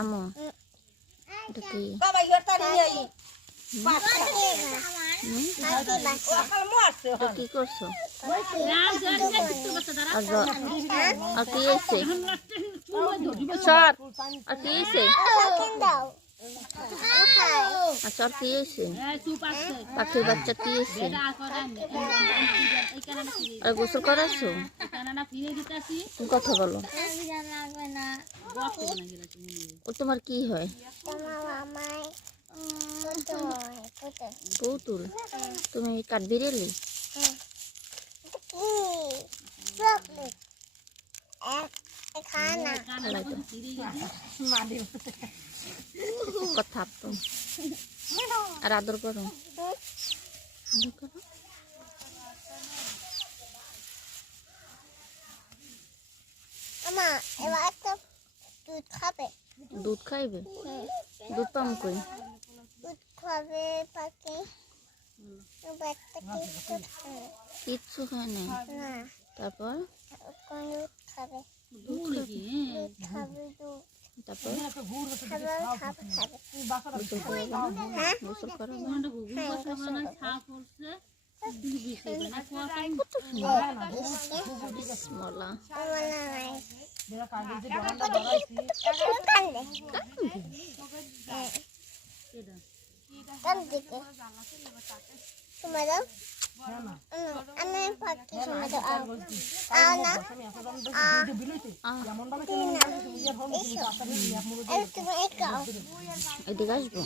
আমো এটা কি এটা কি করছো? আর কি হয়েছে? আর কি হয়েছে? আচ্ছা আর কি হয়েছে? পাখির বাচ্চা কি হয়েছে? আর গোসল করাচ্ছো? তুমি কথা বলো। ও তোমার কি হয়? পুতুল। তুমি কাঠবিড়ালি? কথা তো আর আদর করো। আদর করো। এবার তো দুধ খাবে। দুধ খাইবে? দুধ পাম কই? দুধ খাবে পাখি। কিচ্ছু খায় না। তারপর দুধ খাবে। দুধ খাবে দুধ। তারপর গোসল করাবে না? গোসল করাবে না? কত সুন্দর বিসমিল্লাহ। এদিকে আসবো?